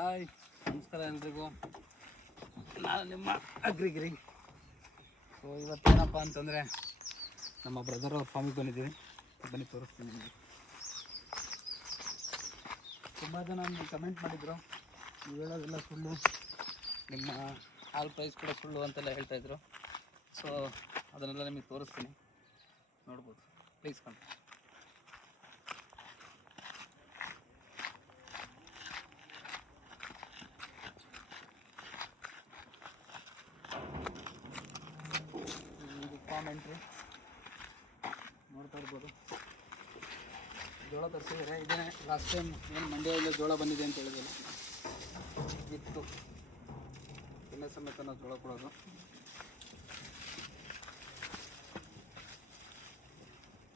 Hi, ನಮಸ್ಕಾರ ಎಲ್ರಿಗೂ. ನಾನು ನಿಮ್ಮ ಅಗ್ರಿಗಿರಿ. ಸೊ ಇವತ್ತೇನಪ್ಪ ಅಂತಂದರೆ ನಮ್ಮ ಬ್ರದರ್ ಅವ್ರ ಫಾರ್ಮಿಗೆ ಬಂದಿದ್ದೀವಿ. ಬನ್ನಿ ತೋರಿಸ್ತೀನಿ ನಿಮಗೆ. ತುಂಬ ಜನ ನನಗೆ ಕಮೆಂಟ್ ಮಾಡಿದರು, ನೀವು ಹೇಳೋದೆಲ್ಲ ಸುಳ್ಳು, ನಿಮ್ಮ ಹಾಲ್ ಪ್ರೈಸ್ ಕೂಡ ಸುಳ್ಳು ಅಂತೆಲ್ಲ ಹೇಳ್ತಾಯಿದ್ರು. ಸೊ ಅದನ್ನೆಲ್ಲ ನಿಮಗೆ ತೋರಿಸ್ತೀನಿ, ನೋಡ್ಬೋದು. Please come. ಎಂಟ್ರಿ ನೋಡ್ತಾ ಇರ್ಬೋದು. ಜೋಳ ತರಿಸಿದ್ದಾರೆ. ಇದೇ ಲಾಸ್ಟ್ ಟೈಮ್ ಏನು ಮಂಡ್ಯದಲ್ಲಿ ಜೋಳ ಬಂದಿದೆ ಅಂತ ಹೇಳಿದಲ್ಲ, ಇತ್ತು ಎಣ್ಣೆ ಸಮೇತ ನಾವು ಜೋಳ ಕೊಡೋದು.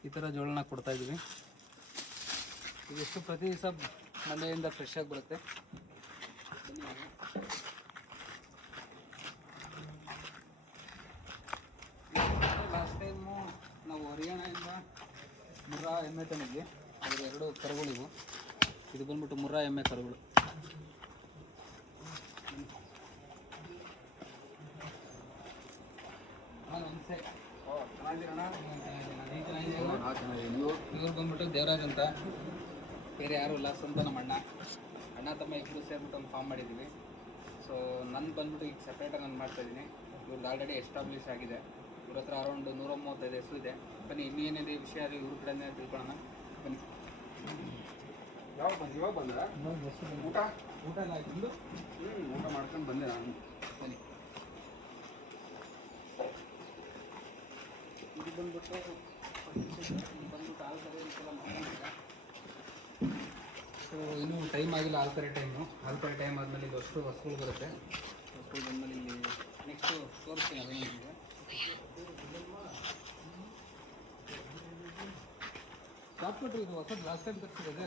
ಈ ಥರ ಜೋಳನ ಕೊಡ್ತಾಯಿದ್ದೀವಿ. ಇದಿಷ್ಟು ಪ್ರತಿ ದಿವಸ ಮಂಡ್ಯದಿಂದ ಫ್ರೆಶ್ ಆಗಿ ಬರುತ್ತೆ. ಲಾಸ್ಟ್ ಟೈಮು ನಾವು ಹರಿಯಾಣದಿಂದ ಮುರ್ರಾ ಎಮ್ಮೆ ತಂದಿದ್ವಿ. ಅದ್ರ 2 ಕರುಗಳಿವು. ಇದು ಬಂದ್ಬಿಟ್ಟು ಮುರ್ರಾ ಎಮ್ಮೆ ಕರುಗಳು. ಇವ್ರು ಬಂದ್ಬಿಟ್ಟು ದೇವರಾಜ್ ಅಂತ, ಬೇರೆ ಯಾರು ಇಲ್ಲ, ಸ್ವಂತ ನಮ್ಮ ಅಣ್ಣ ತಮ್ಮ ಇಬ್ಬರು ಸೇರಿಬಿಟ್ಟು ಒಂದು ಫಾರ್ಮ್ ಮಾಡಿದ್ದೀವಿ. ಸೊ ನನ್ನ ಬಂದ್ಬಿಟ್ಟು ಈಗ ಸಪ್ರೇಟಾಗಿ ನಾನು ಮಾಡ್ತಾಯಿದ್ದೀನಿ. ಇವ್ರದ್ದು ಆಲ್ರೆಡಿ ಎಸ್ಟಾಬ್ಲಿಷ್ ಆಗಿದೆ. ಇವ್ರ ಹತ್ರ ಅರೌಂಡ್ 135 ಹೆಸರು ಇದೆ. ಬನ್ನಿ, ಇನ್ನೇನಿದೆ ವಿಷಯ ಅದು ಇವ್ರ ಕಡೆನೇ ತಿಳ್ಕೊಳ್ಳೋಣ. ಬನ್ನಿ. ಇವಾಗ ಬಂದ ಊಟ ಎಲ್ಲ ಆಯ್ತು. ಊಟ ಮಾಡ್ಕೊಂಡು ಬಂದೆ ನಾನು. ಬನ್ನಿ. ಇದು ಬಂದ್ಬಿಟ್ಟು ಹಾಲು ಕರೆ ಅಂತೆಲ್ಲ ಮಾಡ್ಕೊಂಡಿಲ್ಲ. ಸೊ ಇನ್ನೂ ಟೈಮ್ ಆಗಿಲ್ಲ ಹಾಲು ಕರೆ ಟೈಮು. ಹಾಲು ಕರೆ ಟೈಮ್ ಆದಮೇಲೆ ಇದು ಅಷ್ಟು ಹಸುಗಳು ಬರುತ್ತೆ. ಹಸುಗಳು ಬಂದಮೇಲೆ ಇಲ್ಲಿ ನೆಕ್ಸ್ಟು ತೋರಿಸ್ತೀನಿ ಅದೇನಿದೆ. ಚಾಪ್ ಕಟ್ರಿ, ಇದು ಹೊಸದು ಲಾಸ್ಟ್ ಟೈಮ್ ತರಿಸಿದೆ.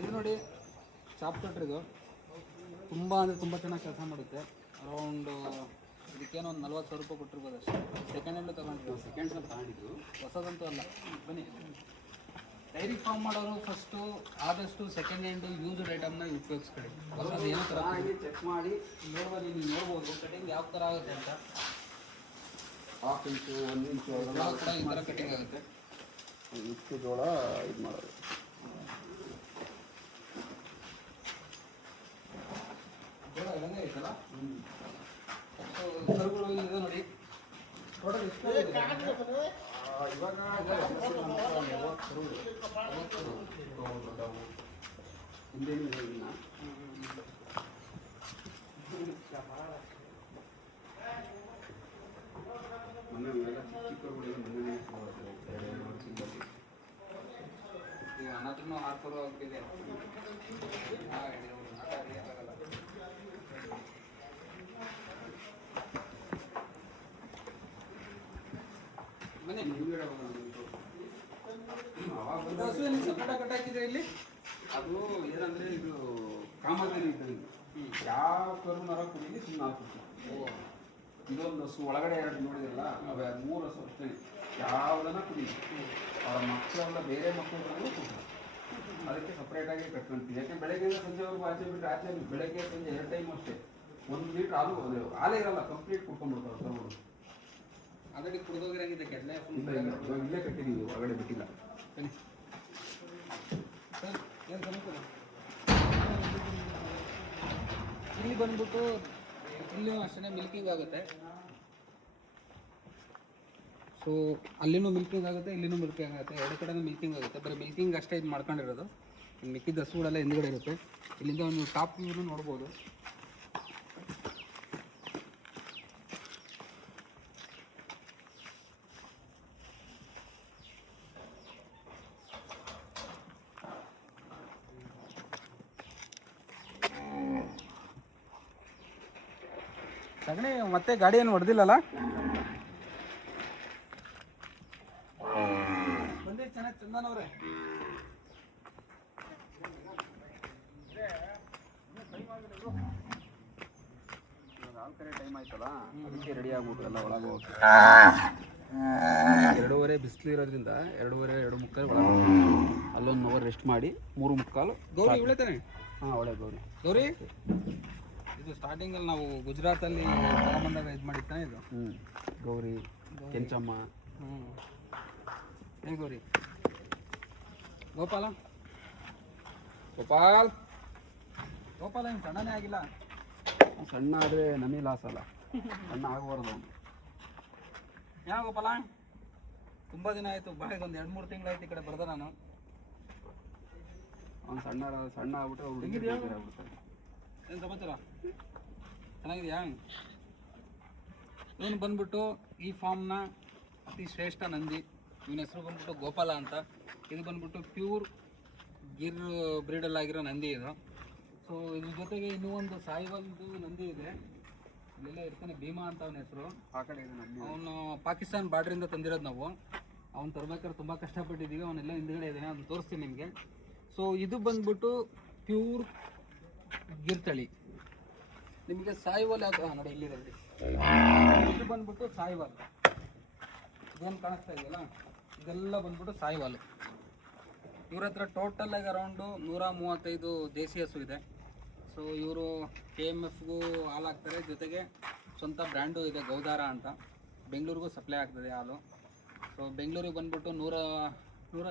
ಇದು ನೋಡಿ, ಚಾಪ್ ಕಟ್ರಿದು ತುಂಬ ಅಂದರೆ ತುಂಬ ಚೆನ್ನಾಗಿ ಕೆಲಸ ಮಾಡುತ್ತೆ. ಅರೌಂಡ್ ಇದಕ್ಕೇನೋ ಒಂದು 40,000 ರೂಪಾಯಿ ಕೊಟ್ಟಿರ್ಬೋದು ಅಷ್ಟೇ. ಸೆಕೆಂಡ್ ಹ್ಯಾಂಡು ತೊಗೊಂಡಿದ್ದು. ಸೆಕೆಂಡ್ ಸಲ ತಗೊಂಡಿದ್ದು, ಹೊಸದಂತೂ ಅಲ್ಲ. ಬನ್ನಿ. ಡೈರಿ ಫಾರ್ಮ್ ಮಾಡೋರು ಫಸ್ಟು ಆದಷ್ಟು ಸೆಕೆಂಡ್ ಹ್ಯಾಂಡು ಯೂಸ್ಡ್ ಐಟಮ್ನ ಉಪಯೋಗಿಸ್ಕೊಳ್ಳಿ. ಹೊಸದು ಏನೋ ಥರ ಚೆಕ್ ಮಾಡಿ ನೋಡ್ಬೋದು. ನೀವು ನೋಡ್ಬೋದು ಕಟಿಂಗ್ ಯಾವ ಥರ ಆಗುತ್ತೆ ಅಂತ. 1/2 ಇಂಚು 1 ಇಂಚು ಜೋಳ ಕೂಡ ಈ ಥರ ಕಟಿಂಗ್ ಆಗುತ್ತೆ. ಇಷ್ಟು ಜೋಳ ಇದು ಮಾಡೋದು. ಜೋಳ ಇರಂಗೆ ಐತಲ್ಲ. ಕರುಗಳು ಇದೆ ನೋಡಿ. ಟೋಟಲ್ ಎಷ್ಟು ಇವಾಗ ಹಿಂದೇನು ಇಲ್ಲ. ಮೊನ್ನೆ ಚಿಕ್ಕ ಕರುಗಳು ಮೊನ್ನೆ ಈಗ ಅನ್ನತ್ರೂ 6 ಕರು ಹೋಗ್ತಿದೆ. ಕಟ್ಟಾಕಿದ್ರೆ ಇಲ್ಲಿ ಅದು ಏನಂದ್ರೆ ಇದು ಕಾಮದಲ್ಲಿ ಇದ್ದಂಗೆ ಯಾವ ಕರು ಮರ ಕುಡಿಲಿ ಸುಮ್ಮನೆ ಹಾಕ್ಬಿಟ್ಟು. ಇದೊಂದು ಹಸು ಒಳಗಡೆ 2 ನೋಡಿದಿರಲ್ಲ, ಅವ 3 ಹಸು ಅಷ್ಟೇ. ಯಾವುದನ್ನ ಕುಡಿ ಅವರ ಮಕ್ಕಳೆಲ್ಲ ಬೇರೆ ಮಕ್ಕಳು ಕುಡಿ. ಅದಕ್ಕೆ ಸಪ್ರೇಟಾಗಿ ಕಟ್ಕೊಂತೀವಿ. ಯಾಕೆ ಬೆಳಗ್ಗೆಯಿಂದ ಸಂಜೆವರೆಗೂ ಆಚೆ ಬಿಟ್ಟರೆ ಆಚೆ ಬೆಳಗ್ಗೆ ಸಂಜೆ 2 ಟೈಮ್ ಅಷ್ಟೇ. 1 ಲೀಟ್ರ್ ಹಾಲೇ ಇರಲ್ಲ, ಕಂಪ್ಲೀಟ್ ಕುಡ್ಕೊಂಡ್ಬಿಡ್ತಾರೆ ಕರುಗಳು. ಆಲ್ರೆಡಿ ಕುಡಿದೋಗಿರಂಗಿದೆ ಕೆಡಲೆ. ಇವಾಗ ಇಲ್ಲೇ ಕಟ್ಟಿದ್ದೀವಿ, ಹೊರಗಡೆ ಬಿಟ್ಟಿಲ್ಲ. ಸರ್ ಏನು ಸಮಸ್ಯೆ? ಇಲ್ಲಿ ಬಂದ್ಬಿಟ್ಟು ಇಲ್ಲೂ ಅಷ್ಟೇ ಮಿಲ್ಕಿಂಗ್ ಆಗುತ್ತೆ. ಸೊ ಅಲ್ಲಿನೂ ಮಿಲ್ಕಿಂಗ್ ಆಗುತ್ತೆ, ಇಲ್ಲಿನೂ ಮಿಲ್ಕಿಂಗ್ ಆಗುತ್ತೆ. 2 ಕಡೆನೂ ಮಿಲ್ಕಿಂಗ್ ಆಗುತ್ತೆ. ಬರೀ ಮಿಲ್ಕಿಂಗ್ ಅಷ್ಟೇ ಇದು ಮಾಡ್ಕೊಂಡಿರೋದು. ಮಿಕ್ಕಿದ ಹಸುಗಳೆಲ್ಲ ಹಿಂದ್ಗಡೆ ಇರುತ್ತೆ. ಇಲ್ಲಿಂದ ಒಂದು ಟಾಪ್ ವ್ಯೂನು ನೋಡ್ಬೋದು. ಸಗಣಿ ಮತ್ತೆ ಗಾಡಿ ಏನು ಹೊಡೆದಿಲ್ಲಲ್ಲ. ಬಂದಿ ಚೆನ್ನಾಗಿ ಚಂದನವ್ರೆ. ಹಾಲು ಕರೆ ಟೈಮ್ ಆಯ್ತಲ್ಲ, ಅದಕ್ಕೆ ರೆಡಿ ಆಗ್ಬಿಟ್ಟು ಎಲ್ಲ ಒಳಗೆ ಹೋಗ್ತಾರೆ. 2:30 ಬಿಸಿಲು ಇರೋದ್ರಿಂದ 2:30 2:45 ಒಳಗೆ ಅಲ್ಲೊಂದು ಅವರ್ ರೆಸ್ಟ್ ಮಾಡಿ 3:45 ಗೌರಿ ಇವಳೆ ತಾನೆ? ಹಾಂ ಒಳ್ಳೆ ಗೌರಿ. ಗೌರಿ ಇದು ಸ್ಟಾರ್ಟಿಂಗಲ್ಲಿ ನಾವು ಗುಜರಾತಲ್ಲಿ ತಗೊಂಬಂದಾಗ ಇದು ಮಾಡಿತ್ತಾನೆ ಇದು. ಗೌರಿ ಕೆಂಚಮ್ಮ. ಹೇ ಗೌರಿ. ಗೋಪಾಲ ಗೋಪಾಲ್ ಗೋಪಾಲ ಏನು ಸಣ್ಣನೇ ಆಗಿಲ್ಲ. ಸಣ್ಣ ಆದರೆ ನಮಗೆ ಲಾಸ್ ಅಲ್ಲ, ಸಣ್ಣ ಆಗಬಾರ್ದು ಅವನು. ಯಾವ ಗೋಪಾಲ ತುಂಬ ದಿನ ಆಯಿತು, ಬಾಯಿಗೆ ಒಂದು 2-3 ತಿಂಗಳಾಯ್ತು ಈ ಕಡೆ ಬರ್ದೆ ನಾನು. ಅವ್ನು ಸಣ್ಣ ಆಗ್ಬಿಟ್ಟು ಹೆಂಗಿದ್ಯಾ? ಏನು ಸಮಾಚಾರ? ಚೆನ್ನಾಗಿದೆಯಾ? ಇವನು ಬಂದ್ಬಿಟ್ಟು ಈ ಫಾರ್ಮ್ನ ಅತಿ ಶ್ರೇಷ್ಠ ನಂದಿ. ಇವನ ಹೆಸರು ಬಂದ್ಬಿಟ್ಟು ಗೋಪಾಲ ಅಂತ. ಇದು ಬಂದ್ಬಿಟ್ಟು ಪ್ಯೂರ್ ಗಿರ್ ಬ್ರೀಡಲ್ಲಿ ಆಗಿರೋ ನಂದಿ ಇದು. ಸೊ ಇದ್ರ ಜೊತೆಗೆ ಇನ್ನೂ ಒಂದು ಸಾಯಿವಲ್ದು ನಂದಿ ಇದೆ, ಇಲ್ಲೆಲ್ಲ ಇರ್ತಾನೆ, ಭೀಮಾ ಅಂತ ಅವನ ಹೆಸರು. ಆ ಕಡೆ ಇದೆ ನಂದಿ. ಅವನು ಪಾಕಿಸ್ತಾನ ಬಾರ್ಡ್ರಿಂದ ತಂದಿರೋದು ನಾವು. ಅವ್ನು ತರಬೇಕಾದ್ರೆ ತುಂಬ ಕಷ್ಟಪಟ್ಟಿದ್ದೀವಿ. ಅವನೆಲ್ಲ ಹಿಂದ್ಗಡೆ ಇದ್ದಾನೆ, ಅದನ್ನು ತೋರಿಸ್ತೀನಿ ನಿಮಗೆ. ಸೊ ಇದು ಬಂದ್ಬಿಟ್ಟು ಪ್ಯೂರ್ ಗಿರ್ ತಳಿ. ನಿಮಗೆ ಸಾಯಿವಲ್ ಯಾವುದು ನೋಡಿ ಇಲ್ಲಿದೆ. ಇದು ಬಂದ್ಬಿಟ್ಟು ಸಾಯಿವಲ್. ಇದೇನು ಕಾಣಿಸ್ತಾ ಇದೆಯಲ್ಲ ಇದೆಲ್ಲ ಬಂದ್ಬಿಟ್ಟು ಸಾಯಿವಲ್. ಇವ್ರ ಹತ್ರ ಟೋಟಲ್ ಆಗಿ ಅರೌಂಡು 135 ದೇಸಿ ಹಸು ಇದೆ. ಸೊ ಇವರು KMFಗೂ ಹಾಲು ಹಾಕ್ತಾರೆ, ಜೊತೆಗೆ ಸ್ವಂತ ಬ್ರ್ಯಾಂಡು ಇದೆ ಗೌದಾರ ಅಂತ. ಬೆಂಗಳೂರಿಗೂ ಸಪ್ಲೈ ಆಗ್ತದೆ ಹಾಲು. ಸೊ ಬೆಂಗಳೂರಿಗೆ ಬಂದ್ಬಿಟ್ಟು 100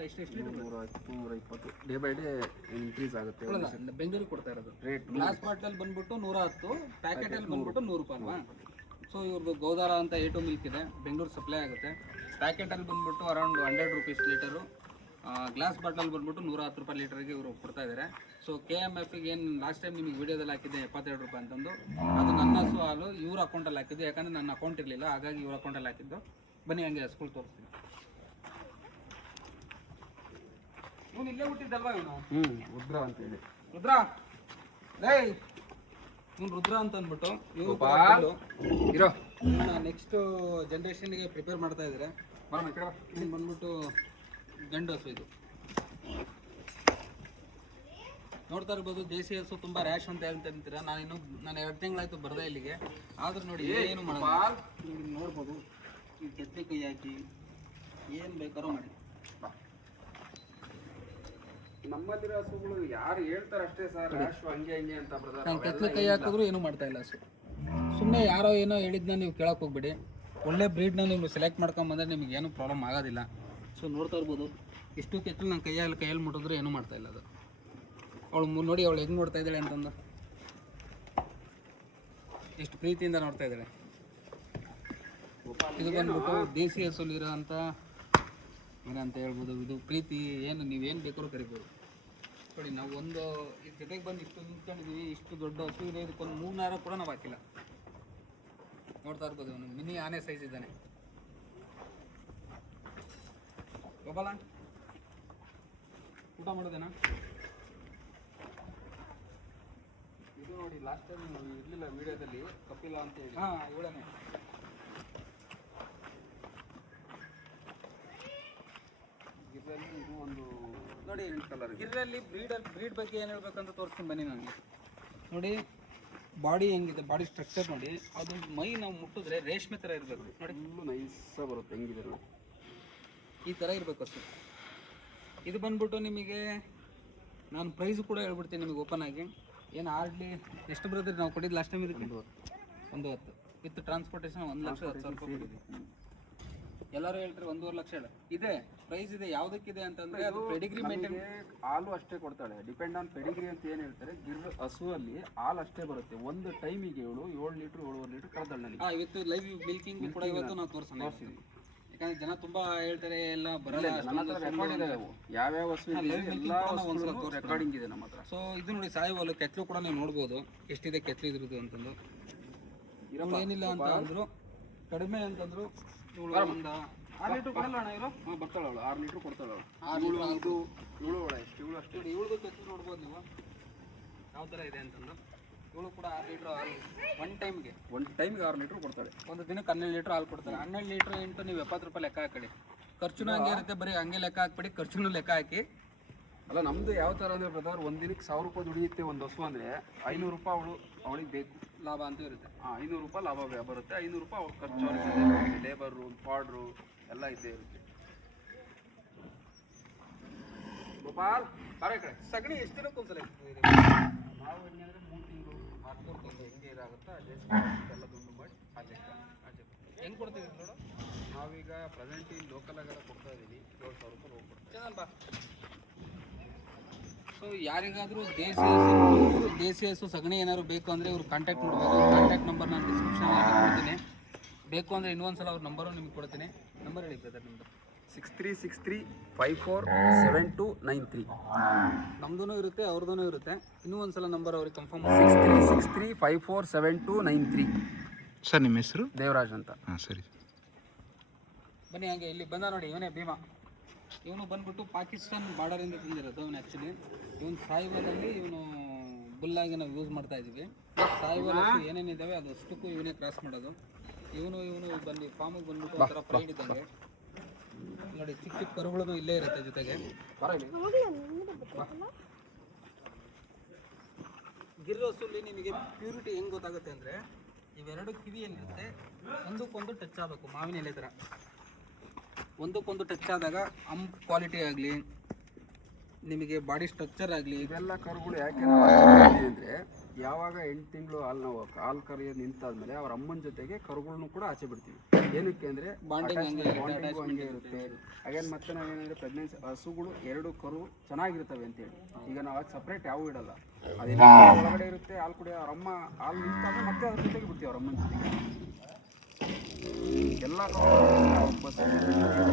ಎಷ್ಟು 120 ಡೇ ಬೈ ಡೇ ಇನ್ಕ್ರೀಸ್ ಆಗುತ್ತೆ. ಬೆಂಗಳೂರಿಗೆ ಕೊಡ್ತಾ ಇರೋದು ರೇಟ್. ಗ್ಲಾಸ್ ಬಾಟಲ್ ಬಂದ್ಬಿಟ್ಟು 110, ಪ್ಯಾಕೆಟಲ್ಲಿ ಬಂದ್ಬಿಟ್ಟು 100 ರೂಪಾಯಿ ಅಲ್ವಾ. ಸೊ ಇವ್ರದ್ದು ಗೌದಾರ ಅಂತ A2 ಮಿಲ್ಕ್ ಇದೆ, ಬೆಂಗಳೂರು ಸಪ್ಲೈ ಆಗುತ್ತೆ. ಪ್ಯಾಕೆಟಲ್ಲಿ ಬಂದ್ಬಿಟ್ಟು around 100 rupees litre. Glass bottle ಬಂದ್ಬಿಟ್ಟು 110 ರೂಪಾಯಿ ಲೀಟರ್ಗೆ ಇವರು ಕೊಡ್ತಾ ಇದ್ದಾರೆ. ಸೊ KMFಗೆ ಏನು ಲಾಸ್ಟ್ ಟೈಮ್ ನಿಮಗೆ ವೀಡಿಯೋದಲ್ಲಿ ಹಾಕಿದ್ದೆ 72 ರೂಪಾಯಿ ಅಂತಂದು, ಅದು ನನ್ನ ಹಸು ಹಾಲು ಇವ್ರ ಅಕೌಂಟಲ್ಲಿ ಹಾಕಿದ್ದು. ಯಾಕಂದರೆ ನನ್ನ ಅಕೌಂಟ್ ಇರಲಿಲ್ಲ, ಹಾಗಾಗಿ ಇವ್ರ ಅಕೌಂಟಲ್ಲಿ ಹಾಕಿದ್ದು. ಬನ್ನಿ ಹಂಗೆ ಸ್ಕೂಲ್ ತೋರಿಸ್ತೀನಿ. ಇವನು ಇಲ್ಲೇ ಹುಟ್ಟಿದ್ದಲ್ವಾ ಇವನು? ರುದ್ರ ಅಂತೇಳಿ. ರುದ್ರ ಲೇ ಇವನು ರುದ್ರ ಅಂತ ಅಂದ್ಬಿಟ್ಟು ಇವರು ಇರೋ ನೆಕ್ಸ್ಟ್ ಜನ್ರೇಷನ್ಗೆ ಪ್ರಿಪೇರ್ ಮಾಡ್ತಾ ಇದ್ದಾರೆ. ಇನ್ನು ಬಂದ್ಬಿಟ್ಟು ಗಂಡು ಹಸು ಇದು ನೋಡ್ತಾ ಇರ್ಬೋದು. ದೇಸಿ ಹಸು ತುಂಬ ರ್ಯಾಶ್ ಅಂತ ಹೇಳ್ತೀರಾ. ನಾನು 2 ತಿಂಗಳಾಯ್ತು ಬರ್ದೆ ಇಲ್ಲಿಗೆ, ಆದ್ರೂ ನೋಡಿ ಏನು ಮಾಡೋದು ನೋಡ್ಬೋದು. ಈ ಕೆತ್ತಲೆ ಕೈ ಹಾಕಿ ಏನು ಬೇಕಾದ್ರೂ ಮಾಡಿ. ನಮ್ಮಲ್ಲಿರೋ ಹಸುಗಳು ಯಾರು ಹೇಳ್ತಾರೆ ಅಷ್ಟೇ ಸರ್, ರ್ಯಾಶ್ ಹಂಗೆ ಅಂತ ಬ್ರದರ್. ನಾನು ಕೆತ್ತಲೆ ಕೈ ಹಾಕಿದ್ರು ಏನೂ ಮಾಡ್ತಾ ಇಲ್ಲ ಹಸು. ಸುಮ್ಮನೆ ಯಾರೋ ಏನೋ ಹೇಳಿದ್ನ ನೀವು ಕೇಳಕ್ಕೆ ಹೋಗ್ಬೇಡಿ. ಒಳ್ಳೆ ಬ್ರೀಡ್ನ ನೀವು ಸೆಲೆಕ್ಟ್ ಮಾಡ್ಕೊಂಬಂದ್ರೆ ನಿಮಗೆ ಏನೂ ಪ್ರಾಬ್ಲಮ್ ಆಗೋದಿಲ್ಲ. ಸೊ ನೋಡ್ತಾ ಇರ್ಬೋದು, ಇಷ್ಟು ಕೆತ್ತಲು ನಾನು ಕೈಯಲ್ಲಿ ಮುಟ್ಟಿದ್ರು ಏನೂ ಮಾಡ್ತಾ ಇಲ್ಲ ಅದು. ಅವಳು ನೋಡಿ ಅವಳು ಹೆಂಗೆ ನೋಡ್ತಾ ಇದ್ದಾಳೆ ಅಂತಂದು, ಎಷ್ಟು ಪ್ರೀತಿಯಿಂದ ನೋಡ್ತಾ ಇದ್ದಾಳೆ. ಇದು ಬಂದ್ಬಿಟ್ಟು ದೇಸಿ ಹಸುಲಿರೋ ಅಂತ ಏನಂತ ಹೇಳ್ಬೋದು. ಇದು ಪ್ರೀತಿ ಏನು ನೀವೇನು ಬೇಕಾದ್ರೂ ಕರಿಬೋದು. ನೋಡಿ ನಾವು ಒಂದು ಇದ್ರ ಜೊತೆಗೆ ಬಂದು ಇಷ್ಟು ನಿಂತ್ಕೊಂಡಿದ್ದೀವಿ. ಇಷ್ಟು ದೊಡ್ಡ ಹಸು ಇದೆ, ಇದಕ್ಕೊಂದು 3 ನಾರ ಕೂಡ ನಾವು ಹಾಕಿಲ್ಲ. ನೋಡ್ತಾ ಇರ್ಬೋದು, ಅವನು ಮಿನಿ ಆನೆ ಸೈಜ್ ಇದ್ದಾನೆ. ಗೋಪಾಲ ಊಟ ಮಾಡೋದೇನಾ? ಇದು ನೋಡಿ ಲಾಸ್ಟ್ ಟೈಮ್ ಇರಲಿಲ್ಲ ವಿಡಿಯೋದಲ್ಲಿ, ಕಪಿಲ ಅಂತ ಹೇಳಿ. ಹಾಂ ಇವಳೇ ಇದರಲ್ಲಿ ಇದು ಒಂದು ನೋಡಿ ಕಲರ್. ಇದರಲ್ಲಿ ಬ್ರೀಡ್ ಬಗ್ಗೆ ಏನು ಹೇಳ್ಬೇಕಂತ ತೋರಿಸ್ತೀನಿ ಬನ್ನಿ ನನಗೆ. ನೋಡಿ ಬಾಡಿ ಹೆಂಗಿದೆ, ಬಾಡಿ ಸ್ಟ್ರಕ್ಚರ್ ನೋಡಿ. ಅದು ಮೈ ನಾವು ಮುಟ್ಟಿದ್ರೆ ರೇಷ್ಮೆ ಥರ ಇರಬೇಕು ನೋಡಿ. ಫುಲ್ಲು ನೈಸಾಗಿ ಬರುತ್ತೆ, ಹೆಂಗಿದೆ ನೋಡಿ ಈ ಥರ ಇರಬೇಕು ಅಷ್ಟು. ಇದು ಬಂದ್ಬಿಟ್ಟು ನಿಮಗೆ ನಾನು ಪ್ರೈಸು ಕೂಡ ಹೇಳ್ಬಿಡ್ತೀನಿ ನಿಮಗೆ ಓಪನ್ ಆಗಿ. ಏನು ಹಾರ್ಡ್ಲಿ ಎಷ್ಟು ಬರುತ್ತೆ ನಾವು ಕೊಟ್ಟಿದ್ದು ಲಾಸ್ಟ್ ಟೈಮ್? ಇದಕ್ಕೆ 110 ವಿತ್ ಟ್ರಾನ್ಸ್ಪೋರ್ಟೇಷನ್ 1,10,000 ರೂಪಾಯಿ ಕೊಟ್ಟಿದ್ವಿ. ಎಲ್ಲರೂ ಹೇಳ್ತಾರೆ 1.5 ಲಕ್ಷ ಹೇಳ ಇದೆ ಪ್ರೈಸ್ ಇದೆ. ಯಾವುದಕ್ಕಿದೆ ಅಂತಂದರೆ ಅದು ಪೆಡಿಗ್ರಿ ಮೇಂಟೈನ್. ಹಾಲು ಅಷ್ಟೇ ಕೊಡ್ತಾಳೆ, ಡಿಪೆಂಡ್ ಆನ್ ಪೆಡಿಗ್ರಿ ಅಂತ ಏನು ಹೇಳ್ತಾರೆ. ಗಿರ್ ಹಸುವಲ್ಲಿ ಹಾಲು ಅಷ್ಟೇ ಬರುತ್ತೆ. ಒಂದು ಟೈಮಿಗೆ ಇವಳು 7 ಲೀಟ್ರ್ 7.5 ಲೀಟ್ರ್ ಕಳೆದಾಳೆ ನನಗೆ. ಇವತ್ತು ಲೈವ್ ಮಿಲ್ಕಿಂಗ್ ಕೂಡ ಇವತ್ತು ನಾವು ತೋರಿಸ್ತೀವಿ. ಯಾಕಂದ್ರೆ ಜನ ತುಂಬಾ ಹೇಳ್ತಾರೆ ಎಲ್ಲ ಬರಲ್ಲ. ನನ್ನ ಹತ್ರ ರೆಕಾರ್ಡ್ ಇದೆ, ಯಾವ್ಯಾವ ಹಸು ರೆಕಾರ್ಡಿಂಗ್ ಇದೆ ನಮ್ಮ ಹತ್ರ. ಸೊ ಇದು ನೋಡಿ ಸಾಯಿವಲ್ ಕೆತ್ತಲು ಕೂಡ ನೀವು ನೋಡ್ಬೋದು ಎಷ್ಟಿದೆ ಕೆತ್ತಲು ಇದ್ರದ್ದು ಅಂತಂದು. ಏನಿಲ್ಲ ಅಂತ ಅಂದ್ರು, ಕಡಿಮೆ ಅಂತಂದ್ರು ಇವಳು ಒಂದು 6 ಲೀಟ್ರ್ ಕೊಡಲ್ಲ ಅಣ್ಣ ಇವರು. ಹಾಂ ಬರ್ತಾಳೆ ಅವಳು 6 ಲೀಟ್ರ್ ಕೊಡ್ತಾಳೆ ಅವಳು. ಇವಳು ಎಷ್ಟು ಇವಳು ಅಷ್ಟೇ. ಇವಳದು ಕೆತ್ತಲು ನೋಡ್ಬೋದು ನೀವು ಯಾವ ಥರ ಇದೆ ಅಂತಂದು. ಇವಳು ಕೂಡ 6 ಲೀಟ್ರ್ ಹಾಲು ಒನ್ ಟೈಮ್ಗೆ 6 ಲೀಟ್ರ್ ಕೊಡ್ತಾಳೆ. ಒಂದು ದಿನಕ್ಕೆ 12 ಲೀಟ್ರ್ ಹಾಲು ಕೊಡ್ತಾರೆ. 12 ಲೀಟ್ರ್ ಇಂಟು ನೀವು 70 ರೂಪಾಯಿ ಲೆಕ್ಕ ಹಾಕಿ. ಖರ್ಚುನೂ ಹಂಗೆ ಇರುತ್ತೆ, ಬರೀ ಹಂಗೆ ಲೆಕ್ಕ ಹಾಕ್ಬಿಡಿ. ಖರ್ಚುನೂ ಲೆಕ್ಕ ಹಾಕಿ. ಅಲ್ಲ ನಮ್ದು ಯಾವ ಥರ ಅಂದರೆ ಬ್ರದರ್, ಒಂದಿನಕ್ಕೆ 1000 ರೂಪಾಯಿ ದುಡಿಯುತ್ತೆ ಒಂದು ಹಸು ಅಂದರೆ 500 ರೂಪಾಯಿ ಅವಳಿಗೆ ಬೇಕು, ಲಾಭ ಅಂತೂ ಇರುತ್ತೆ. 500 ರೂಪಾಯಿ ಲಾಭ ಬರುತ್ತೆ, 500 ರೂಪಾಯಿ ಅವ್ರ ಖರ್ಚು ಅವ್ರಿಗೆ, ಲೇಬರು ಪಾಡ್ರು ಎಲ್ಲ ಇದ್ದೇ ಇರುತ್ತೆ. ಗೋಪಾಲ್ ಬರ ಈ ಕಡೆ. ಸಗಣಿ ಎಷ್ಟು ದಿನಕ್ಕೆ ಒಂದ್ಸಲ ಇರ್ತೀವಿ? ನಾವು ಹೆಂಗಂದರೆ 3 ತಿಂಗಳು 4 ತಿಂಗಳು ಹೆಂಗೆ ಇದಾಗುತ್ತೋ ಅದೇ ಎಲ್ಲ ದುಡ್ಡು ಮಾಡಿ ಆಚೆ ಹೆಂಗೆ ಕೊಡ್ತೀವಿ ನೋಡು? ನಾವೀಗ ಪ್ರೆಸೆಂಟ್ ಇಲ್ಲಿ ಲೋಕಲಾಗೆಲ್ಲ ಕೊಡ್ತಾ ಇದ್ದೀವಿ, 7000 ರೂಪಾಯಿ ಹೋಗ್ಬಿಡ್ತೀವಿ. ಚೆನ್ನಾಗಿ ಬಾ. ಸೊ ಯಾರಿಗಾದರೂ ದೇಸಿ ಹಸು ಸಗಣಿ ಏನಾದ್ರು ಬೇಕು ಅಂದರೆ ಇವ್ರು ಕಾಂಟ್ಯಾಕ್ಟ್ ಮಾಡಬೇಕು. ಕಾಂಟ್ಯಾಕ್ಟ್ ನಂಬರ್ ನಾನು ಡಿಸ್ಕ್ರಿಪ್ಷನಲ್ಲಿ ಕೊಡ್ತೀನಿ. ಬೇಕು ಅಂದರೆ ಇನ್ನೊಂದ್ಸಲ ಅವ್ರ ನಂಬರು ನಿಮ್ಗೆ ಕೊಡ್ತೀನಿ. ನಂಬರ್ ಹೇಳಿ ಬ್ರದರ್ ನಿಮ್ಮದು. 6363547293. ನಮ್ಮದೂ ಇರುತ್ತೆ, ಅವ್ರದ್ದೂ ಇರುತ್ತೆ. ಇನ್ನೂ ಒಂದ್ಸಲ ನಂಬರ್ ಅವ್ರಿಗೆ ಕನ್ಫರ್ಮ್ 6363547293. ಸರ್ ನಿಮ್ಮ ಹೆಸರು? ದೇವರಾಜ್ ಅಂತ. ಹಾಂ ಸರಿ. ಬನ್ನಿ ಹಾಗೆ ಇಲ್ಲಿ ಬಂದ ನೋಡಿ, ಇವನೇ ಭೀಮಾ. ಇವನು ಬಂದ್ಬಿಟ್ಟು ಪಾಕಿಸ್ತಾನ್ ಬಾರ್ಡರಿಂದ ತಂದಿರೋದು. ಅವನು ಆ್ಯಕ್ಚುಲಿ ಇವನು ಸಾಯಿಬಾಲಲ್ಲಿ ಇವನು ಬುಲ್ಲಾಗಿ ನಾವು ಯೂಸ್ ಮಾಡ್ತಾ ಇದ್ದೀವಿ. ಸಾಯಿಬಾಲ್ ಏನೇನಿದ್ದಾವೆ ಅದು ಅಷ್ಟಕ್ಕೂ ಇವನೇ ಕ್ರಾಸ್ ಮಾಡೋದು. ಇವನು ಬಂದು ಫಾರ್ಮಿಗೆ ಬಂದ್ಬಿಟ್ಟು ಒಂಥರ ಪ್ರೈಡ್ ಇದ್ದಂಗೆ ನೋಡಿ. ಚಿಕ್ಕ ಚಿಕ್ಕ ಕರುಗಳು ಇಲ್ಲೇ ಇರುತ್ತೆ ಜೊತೆಗೆ. ಗಿರ್ ಹಸುಲಿ ನಿಮಗೆ ಪ್ಯೂರಿಟಿ ಹೆಂಗೆ ಗೊತ್ತಾಗುತ್ತೆ ಅಂದರೆ, ಇವೆರಡು ಕಿವಿಯಲ್ಲಿರುತ್ತೆ, ಒಂದಕ್ಕೊಂದು ಟಚ್ ಆಗಬೇಕು. ಮಾವಿನ ಎಲೆ ಥರ ಒಂದಕ್ಕೊಂದು ಟಚ್ ಆದಾಗ ಅಂಪ್ ಕ್ವಾಲಿಟಿ ಆಗಲಿ, ನಿಮಗೆ ಬಾಡಿ ಸ್ಟ್ರಕ್ಚರ್ ಆಗಲಿ, ಇವೆಲ್ಲ ಕರುಗಳು ಯಾಕೆ ನಾವು ಹಾಕ್ತೀವಿ ಅಂದರೆ, ಯಾವಾಗ 8 ತಿಂಗಳು ಹಾಲು ಕರೆಯೋದು ನಿಂತಾದ್ಮೇಲೆ ಅವ್ರ ಅಮ್ಮನ ಜೊತೆಗೆ ಕರುಗಳನ್ನು ಕೂಡ ಆಚೆ ಬಿಡ್ತೀವಿ. ಏನಕ್ಕೆ ಅಂದರೆ ಬಾಂಡಿಂಗ್ ಹಂಗೆ ಇರುತ್ತೆ. ಹಾಗೇನು ಮತ್ತೆ ನಾವೇನಂದರೆ ಪ್ರೆಗ್ನೆನ್ಸಿ ಹಸುಗಳು 2 ಕರು ಚೆನ್ನಾಗಿರ್ತವೆ ಅಂತೇಳಿ ಈಗ ನಾವು ಅದು ಸಪ್ರೇಟ್ ಯಾವ ಇಡಲ್ಲ. ಅದೇನು ಒಳಗಡೆ ಇರುತ್ತೆ, ಹಾಲು ಕುಡಿಯೋ ಅವ್ರ ಅಮ್ಮ ಹಾಲು ನಿಂತಾಗ ಮತ್ತೆ ಅದ್ರ ಜೊತೆಗೆ ಬಿಡ್ತೀವಿ ಅವ್ರ ಅಮ್ಮನ ಜೊತೆಗೆ. ಎಲ್ಲ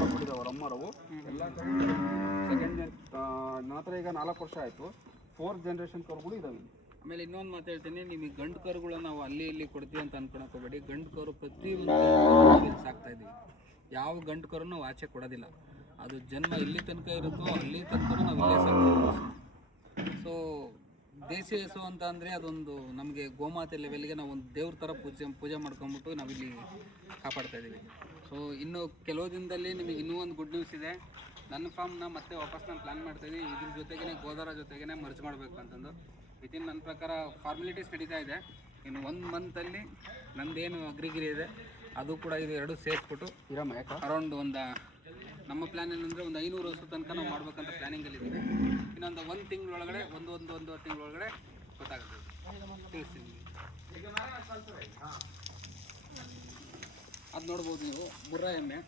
ಕರುಗಳು ಅವ್ರ ಅಮ್ಮರವು ಎಲ್ಲ ಕರುಗಳು ಸೆಕೆಂಡ್ ನನ್ನ ಹತ್ರ ಈಗ 4 ವರ್ಷ ಆಯಿತು. 4th ಜನರೇಷನ್ ಕರುಗಳು ಇದಾವೆ. ಆಮೇಲೆ ಇನ್ನೊಂದು ಮಾತು ಹೇಳ್ತೀನಿ, ನಿಮಗೆ ಗಂಡು ಕರುಗಳನ್ನ ನಾವು ಅಲ್ಲಿ ಇಲ್ಲಿ ಕೊಡ್ತೀವಿ ಅಂತ ಅನ್ಕೊಳಕ್ಕೆ ಹೋಗಬೇಡಿ. ಗಂಡು ಕರು ಪ್ರತಿಯೊಂದು ಸಾಕ್ತಾ ಇದ್ದೀವಿ. ಯಾವ ಗಂಡು ಕರು ನಾವು ಆಚೆ ಕೊಡೋದಿಲ್ಲ. ಅದು ಜನ್ಮ ಇಲ್ಲಿ ತನಕ ಇರುತ್ತೋ ಅಲ್ಲಿ ತನಕ ನಾವು ಇಲ್ಲೇ ಸಾಕ್ತೀವಿ. ಸೊ ದೇಸಿ ಹಸು ಅಂತ ಅಂದರೆ ಅದೊಂದು ನಮಗೆ ಗೋಮಾತೆ ಲೆವೆಲ್ಗೆ ನಾವು ಒಂದು ದೇವ್ರ ಥರ ಪೂಜೆ ಮಾಡ್ಕೊಂಬಿಟ್ಟು ನಾವಿಲ್ಲಿ ಕಾಪಾಡ್ತಾ ಇದ್ದೀವಿ. ಸೊ ಇನ್ನು ಕೆಲವು ದಿನದಲ್ಲಿ ನಿಮಗೆ ಇನ್ನೂ ಒಂದು ಗುಡ್ ನ್ಯೂಸ್ ಇದೆ. ನನ್ನ ಫಾರ್ಮ್ನ ಮತ್ತೆ ವಾಪಸ್ ನಾನು ಪ್ಲ್ಯಾನ್ ಮಾಡ್ತಾಯಿದ್ದೀನಿ. ಇದ್ರ ಜೊತೆಗೇ ಗೋದಾರ ಜೊತೆಗೇ ಮರ್ಜ್ ಮಾಡಬೇಕು ಅಂತಂದು ವಿತಿನ್ ನನ್ನ ಪ್ರಕಾರ ಫಾರ್ಮಾಲಿಟೀಸ್ ನಡೀತಾ ಇದೆ. ಇನ್ನು 1 ಮಂತಲ್ಲಿ ನಂದೇನು ಅಗ್ರಿಗಿರಿ ಇದೆ ಅದು ಕೂಡ ಇದು 2 ಸೇರಿಸ್ಬಿಟ್ಟು ಅರೌಂಡ್ ಒಂದು ನಮ್ಮ ಪ್ಲ್ಯಾನ್ ಏನಂದರೆ ಒಂದು 500 ಹಸು ತನಕ ನಾವು ಮಾಡ್ಬೇಕಂತ ಪ್ಲ್ಯಾನಿಂಗಲ್ಲಿದ್ದೀವಿ. ಇನ್ನೊಂದು 1 ತಿಂಗಳೊಳಗಡೆ ಒಂದೂವರೆ ತಿಂಗಳೊಳಗಡೆ ಗೊತ್ತಾಗುತ್ತೆ, ತಿಳಿಸ್ತೀನಿ. ಅದು ನೋಡ್ಬೋದು ನೀವು. ಮುರ್ರಾ ಎಮ್ಮೆ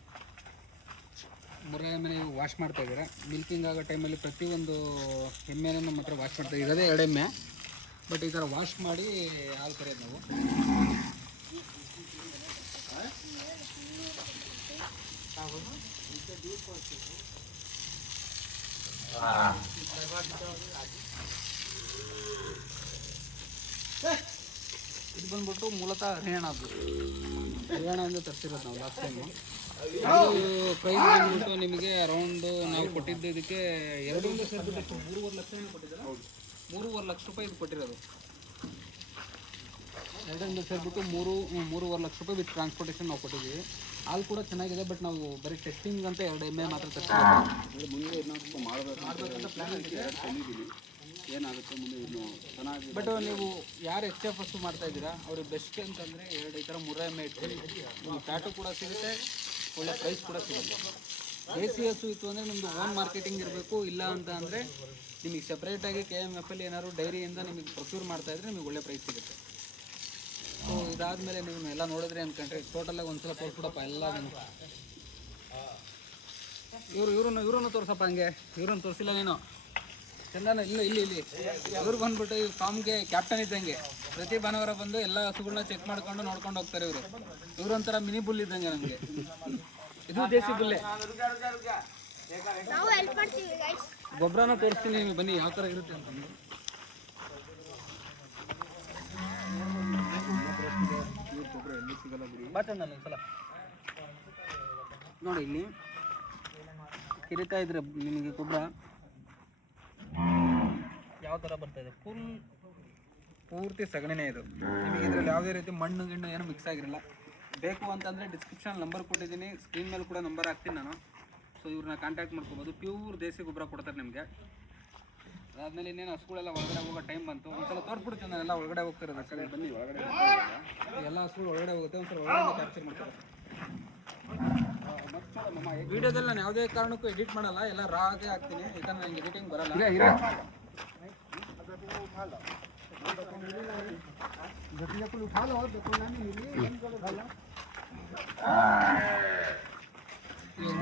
ನೀವು ವಾಶ್ ಮಾಡ್ತಾ ಇದ್ದೀರಾ. ಮಿಲ್ಕಿಂಗ್ ಆಗೋ ಟೈಮಲ್ಲಿ ಪ್ರತಿಯೊಂದು ಎಮ್ಮೆನೂ ನಮ್ಮ ಹತ್ರ ವಾಶ್ ಮಾಡ್ತಾ ಇರೋದೇ 2 ಎಮ್ಮೆ. ಬಟ್ ಈ ಥರ ವಾಶ್ ಮಾಡಿ ಹಾಲು ಕರೆಯೋದು ನಾವು. ಇದು ಬಂದ್ಬಿಟ್ಟು ಮೂಲತಃ ಹರಿಯಾಣದಿಂದ ತರಿಸಿರೋದು ನಾವು ಲಾಸ್ಟ್ ಟೈಮು. ಅದು ಪ್ರೈಸ್ ಬಂದ್ಬಿಟ್ಟು ನಿಮಗೆ ಅರೌಂಡು ನಾವು ಕೊಟ್ಟಿದ್ದು ಇದಕ್ಕೆ 2 ಸೇರಿಬಿಟ್ಟು 3.5 ಲಕ್ಷ ಕೊಟ್ಟಿದ್ದಾರೆ. 3.5 ಲಕ್ಷ ರೂಪಾಯಿ ಇದು ಕೊಟ್ಟಿರೋದು. 2 ಸೇರಿಬಿಟ್ಟು 3.5 ಲಕ್ಷ ರೂಪಾಯಿ ವಿತ್ ಟ್ರಾನ್ಸ್ಪೋರ್ಟೇಷನ್ ನಾವು ಕೊಟ್ಟಿದ್ದೀವಿ. ಹಾಲು ಕೂಡ ಚೆನ್ನಾಗಿದೆ. ಬಟ್ ನಾವು ಬರೀ ಟೆಸ್ಟಿಂಗ್ ಅಂತ 2 ಎಮ್ಮೆ ಮಾತ್ರ ತರಿಸ್ತೀವಿ. ಮುಂದೆ ಇನ್ನೊಂದು ಮಾಡಬೇಕಂತ ಪ್ಲ್ಯಾನ್ ತಂದಿದ್ದೀವಿ. ಏನಾಗುತ್ತೆ ಮುಂದೆ ಇನ್ನು ಚೆನ್ನಾಗಿ. ಬಟ್ ನೀವು ಯಾರು HF ಹಸು ಮಾಡ್ತಾ ಇದ್ದೀರಾ ಅವ್ರಿಗೆ ಬೆಸ್ಟ್ ಅಂತಂದರೆ 2 ಈ ಥರ ಮುರ್ರಾ ಎಮ್ಮೆ ಇಟ್ಕೊಳ್ಳಿ. ನಿಮಗೆ ಫ್ಯಾಟು ಕೂಡ ಸಿಗುತ್ತೆ, ಒಳ್ಳೆ ಪ್ರೈಸ್ ಕೂಡ ಸಿಗುತ್ತೆ. ದೇಸಿ ಹಸು ಇತ್ತು ಅಂದರೆ ನಿಮ್ಮದು ಓನ್ ಮಾರ್ಕೆಟಿಂಗ್ ಇರಬೇಕು. ಇಲ್ಲ ಅಂತ ಅಂದರೆ ನಿಮಗೆ ಸಪ್ರೇಟಾಗಿ KMF ಏನಾದ್ರು ಡೈರಿಯಿಂದ ನಿಮಗೆ ಪ್ರೊಕ್ಯೂರ್ ಮಾಡ್ತಾಯಿದ್ರೆ ನಿಮಗೆ ಒಳ್ಳೆ ಪ್ರೈಸ್ ಸಿಗುತ್ತೆ. ಸೊ ಇದಾದಮೇಲೆ ನೀವು ಎಲ್ಲ ನೋಡಿದ್ರಿ ಅಂದ್ಕೊಂಡ್ರೆ ಟೋಟಲಾಗಿ ಒಂದ್ಸಲ ತೋರಿಸ್ಬಿಡಪ್ಪ ಎಲ್ಲ. ಇವ್ರನ್ನು ತೋರಿಸಪ್ಪ. ಹಂಗೆ ಇವ್ರನ್ನ ತೋರಿಸಿಲ್ಲ ನೀನು ಚಂದನ. ಇಲ್ಲಿ ಇವ್ರು ಬಂದ್ಬಿಟ್ಟು ಈ ಫಾರ್ಮ್ಗೆ ಕ್ಯಾಪ್ಟನ್ ಇದ್ದಂಗೆ. ಪ್ರತಿ ಭಾನುವಾರ ಬಂದು ಎಲ್ಲ ಹಸುಗಳನ್ನ ಚೆಕ್ ಮಾಡ್ಕೊಂಡು ನೋಡ್ಕೊಂಡು ಹೋಗ್ತಾರೆ ಇವರು. ಇವ್ರೊಂಥರ ಮಿನಿ ಬುಲ್ ಇದ್ದಂಗೆ ನಮಗೆ. ಇದು ದೇಸಿ ಬುಲ್ಲೆ. ಗೊಬ್ಬರನ ತೋರಿಸ್ತೀನಿ ನಿಮಗೆ, ಬನ್ನಿ ಯಾವ ಥರ ಇರುತ್ತೆ ಅಂತಂದು. ಗೊಬ್ಬರ ಎಲ್ಲಿ ಸಿಗಲ್ಲ ಬಿಡಿ. ಬಾಟಣ್ಣ ಒಂದ್ಸಲ ನೋಡಿ, ಇಲ್ಲಿ ಕಿರಿತಾ ಇದ್ರೆ ನಿಮಗೆ ಗೊಬ್ಬರ ಯಾವ ಥರ ಬರ್ತಾಯಿದೆ. ಪೂರ್ತಿ ಸಗಣಿನೇ ಇದು. ನಿಮಗೆ ಇದರಲ್ಲಿ ಯಾವುದೇ ರೀತಿ ಮಣ್ಣು ಗಿಣ್ಣು ಏನು ಮಿಕ್ಸ್ ಆಗಿರಲ್ಲ. ಬೇಕು ಅಂತಂದರೆ ಡಿಸ್ಕ್ರಿಪ್ಷನ್ ನಂಬರ್ ಕೊಟ್ಟಿದ್ದೀನಿ, ಸ್ಕ್ರೀನ್ ಮೇಲೆ ಕೂಡ ನಂಬರ್ ಹಾಕ್ತೀನಿ ನಾನು. ಸೊ ಇವ್ರನ್ನ ಕಾಂಟ್ಯಾಕ್ಟ್ ಮಾಡ್ಕೋಬೋದು. ಪ್ಯೂರ್ ದೇಸಿ ಗೊಬ್ಬರ ಕೊಡ್ತಾರೆ ನಿಮಗೆ. ಅದಾದ್ಮೇಲೆ ಇನ್ನೇನು ಹಸುಗಳೆಲ್ಲ ಒಳಗಡೆ ಹೋಗೋ ಟೈಮ್ ಬಂತು. ಒಂದ್ಸಲ ತೋರಿಸ್ಬಿಡ್ತೀನಿ ನಾನೆಲ್ಲ ಒಳಗಡೆ ಹೋಗ್ತಿರೋದು. ಆ ಕಡೆ ಬನ್ನಿ ಒಳಗಡೆ ಎಲ್ಲ ಹಸುಗಳು ಒಳಗಡೆ ಹೋಗುತ್ತೆ. ಒಂದ್ಸಲ ಒಳಗಡೆ ಕ್ಯಾಪ್ಚರ್ ಮಾಡ್ತಾರೆ. ವಿಡಿಯೋದಲ್ಲಿ ನಾನು ಯಾವುದೇ ಕಾರಣಕ್ಕೂ ಎಡಿಟ್ ಮಾಡಲ್ಲ, ಎಲ್ಲ ರಾ ಆಗೇ ಹಾಕ್ತೀನಿ, ಯಾಕಂದ್ರೆ ನನಗೆ ಎಡಿಟಿಂಗ್ ಬರಲ್ಲ. ಇವಾಗ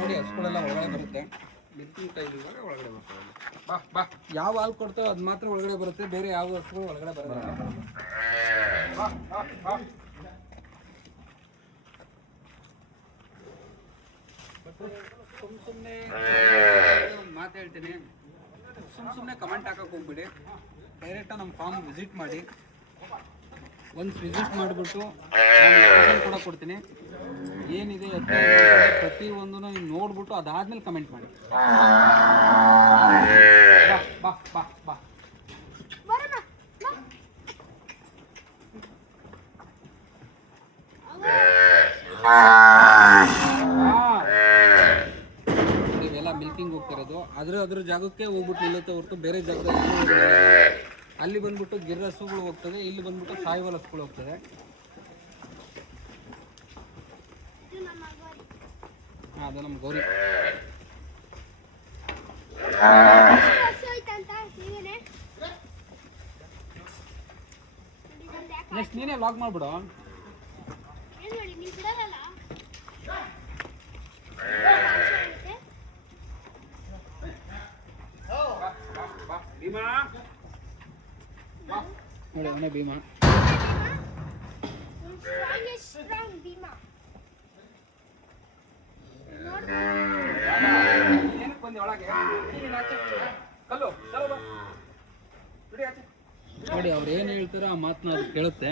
ನೋಡಿ ಹಸುಗಳೆಲ್ಲ ಒಳಗಡೆ ಬರುತ್ತೆ. ಒಳಗಡೆ ಬರ್ತಾರೆ. ಬಾ ಬಾ, ಯಾವ ಹಾಲು ಕೊಡ್ತಾವೆ ಅದು ಮಾತ್ರ ಒಳಗಡೆ ಬರುತ್ತೆ, ಬೇರೆ ಯಾವ ಹಸುಗಳು ಒಳಗಡೆ ಬರಲ್ಲ. ಸುಮ್ಮನೆ ಒಂದು ಮಾತು ಹೇಳ್ತೀನಿ, ಸುಮ್ಮನೆ ಕಮೆಂಟ್ ಹಾಕಕ್ಕೆ ಹೋಗ್ಬಿಡಿ. ಡೈರೆಕ್ಟಾಗಿ ನಮ್ಮ ಫಾರ್ಮ್ ವಿಸಿಟ್ ಮಾಡಿ. ಒಂದು ವಿಸಿಟ್ ಮಾಡಿಬಿಟ್ಟು ಕೂಡ ಕೊಡ್ತೀನಿ, ಏನಿದೆ ಪ್ರತಿಯೊಂದನ್ನು ನೀವು ನೋಡ್ಬಿಟ್ಟು ಅದಾದ್ಮೇಲೆ ಕಮೆಂಟ್ ಮಾಡಿ. ಬಾ ಬಾ ಬಾ ಇವೆಲ್ಲ ಮಿಲ್ಕಿಂಗ್ ಹೋಗ್ತಿರೋದು. ಅದ್ರ ಜಾಗಕ್ಕೆ ಹೋಗ್ಬಿಟ್ಟು ನಿಲ್ಲುತ್ತೆ ಹೊರತು ಬೇರೆ ಜಾಗದಲ್ಲಿ ಅಲ್ಲಿ ಬಂದ್ಬಿಟ್ಟು ಗಿರ್ ಹಸುಗಳು ಹೋಗ್ತದೆ, ಇಲ್ಲಿ ಬಂದ್ಬಿಟ್ಟು ಸಾಯಿವಾಲ್ ಹಸುಗಳು ಹೋಗ್ತದೆ. ಅದು ನಮ್ಮ ಗೌರಿ. ನೆಕ್ಸ್ಟ್ ನೀನೇ ವ್ಲಾಗ್ ಮಾಡ್ಬಿಡು. ನೋಡಿ ಅವನೇ ಭೀಮಾ. ನೋಡಿ ಅವ್ರು ಏನು ಹೇಳ್ತಾರೋ ಆ ಮಾತನ್ನ ಅದು ಕೇಳುತ್ತೆ.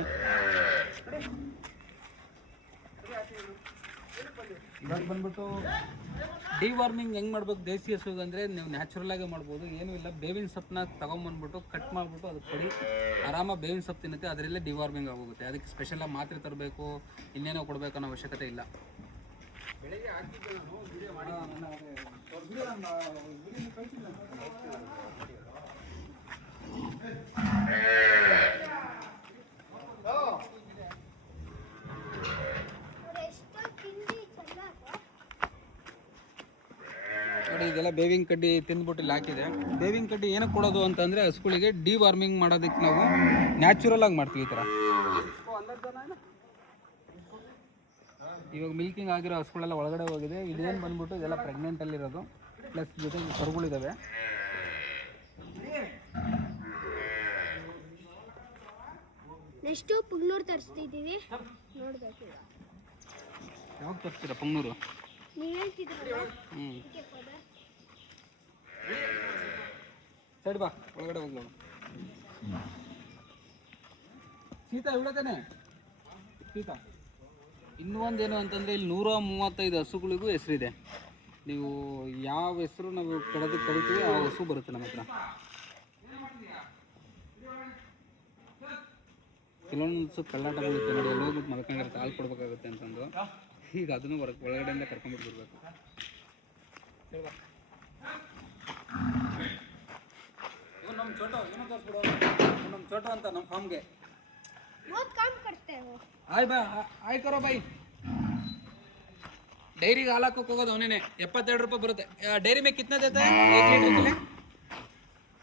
ಇವಾಗ ಬಂದ್ಬಿಟ್ಟು ಡಿವಾರ್ಮಿಂಗ್ ಹೆಂಗೆ ಮಾಡ್ಬೇಕು ದೇಸಿ ಹಸುಗೆ ಅಂದರೆ, ನೀವು ನ್ಯಾಚುರಲ್ ಆಗೇ ಮಾಡ್ಬೋದು. ಏನೂ ಇಲ್ಲ, ಬೇವಿನ ಸೊಪ್ಪನ್ನ ತೊಗೊಂಬಂದ್ಬಿಟ್ಟು ಕಟ್ ಮಾಡಿಬಿಟ್ಟು ಅದಕ್ಕೆ ಕೊಡಿ, ಆರಾಮಾಗಿ ಬೇವಿನ ಸೊಪ್ಪು ತಿನ್ನುತ್ತೆ. ಅದರಲ್ಲೇ ಡಿವಾರ್ಮಿಂಗ್ ಆಗೋಗುತ್ತೆ. ಅದಕ್ಕೆ ಸ್ಪೆಷಲಾಗಿ ಮಾತ್ರೆ ತರಬೇಕು, ಇನ್ನೇನೋ ಕೊಡಬೇಕು ಅನ್ನೋ ಅವಶ್ಯಕತೆ ಇಲ್ಲ. ಬೆಳಗ್ಗೆ ಹಾಕಿದ್ದೆ ನಾನು ವಿಡಿಯೋ ಮಾಡಿ. ನೋಡಿ ಇದೆಲ್ಲ ಬೇವಿನ ಕಡ್ಡಿ ತಿಂದ್ಬಿಟ್ಟು ಇಲ್ಲಿ ಹಾಕಿದೆ. ಬೇವಿನ ಕಡ್ಡಿ ಏನಕ್ಕೆ ಕೊಡೋದು ಅಂತಂದರೆ ಹಸುಗಳಿಗೆ ಡಿವಾರ್ಮಿಂಗ್ ಮಾಡೋದಕ್ಕೆ ನಾವು ನ್ಯಾಚುರಲ್ ಆಗಿ ಮಾಡ್ತೀವಿ ಈ ಥರ. ಇವಾಗ ಮಿಲ್ಕಿಂಗ್ ಆಗಿರೋ ಹಸುಗಳೆಲ್ಲ ಒಳಗಡೆ ಹೋಗಿದೆ. ಇದೇನು ಬಂದ್ಬಿಟ್ಟು ಇದೆಲ್ಲ ಪ್ರೆಗ್ನೆಂಟಲ್ಲಿರೋದು, ಪ್ಲಸ್ ಜೊತೆಗೆ ಕರುಗಳಿದ್ದಾವೆ. ನೆಕ್ಸ್ಟು ಪುಂಗ್ನೂರು ತರಿಸ್ತಿದ್ದೀವಿ, ನೋಡಬೇಕು. ಯಾವಾಗ ತರಿಸ್ತೀರಾ ಪುಂಗ್ನೂರು? ನೀವು ಹೇಳ್ತಿದ್ದೀರಲ್ಲ. ಸೈಡ್ ಬಾ, ಒಳಗಡೆ ಹೋಗ್ಲೋ. ಸೀತಾ ಇವಳತಾನೆ ಸೀತಾ. ಇನ್ನೂ ಒಂದೇನು ಅಂತಂದರೆ ಇಲ್ಲಿ 135 ಹಸುಗಳಿಗೂ ಹೆಸರಿದೆ. ನೀವು ಯಾವ ಹೆಸರು ನಾವು ಕಡಿತೀವಿ ಆ ಹಸು ಬರುತ್ತೆ ನಮ್ಮ ಹತ್ರ. ಕೆಲವೊಂದು ಕಳ್ಳಾಟಗಳಿರುತ್ತೆ ನೋಡಿ, ಅಲ್ಲಿ ಹೋಗ್ಬಿಟ್ಟು ಮಲ್ಕೊಂಡಿರುತ್ತೆ, ಹಾಲು ಕೊಡ್ಬೇಕಾಗುತ್ತೆ ಅಂತಂದು. ಈಗ ಅದನ್ನು ಒಳಗಡೆಯಿಂದ ಕರ್ಕೊಂಡ್ಬಿಟ್ಟು ಬಿಡ್ಬೇಕು. ಇವ್ನು ನಮ್ಮ ಚೋಟು, ಇವನು ತೋರಿಸ್ಬಿಡೋ. ನಮ್ಮ ಚೋಟು ಅಂತ ನಮ್ಮ ಫಾರ್ಮ್ಗೆ. ಆಯ್ ಬಾ, ಆಯ್ ಕರೋ ಬಾಯ್. ಡೈರಿಗೆ ಹಾಲು ಹಾಕೋಕೆ ಹೋಗೋದು ಅವನೇನೆ. 72 रुपये ಬರುತ್ತೆ. डेयरी में कितना देता है 1 लीटर के लिए?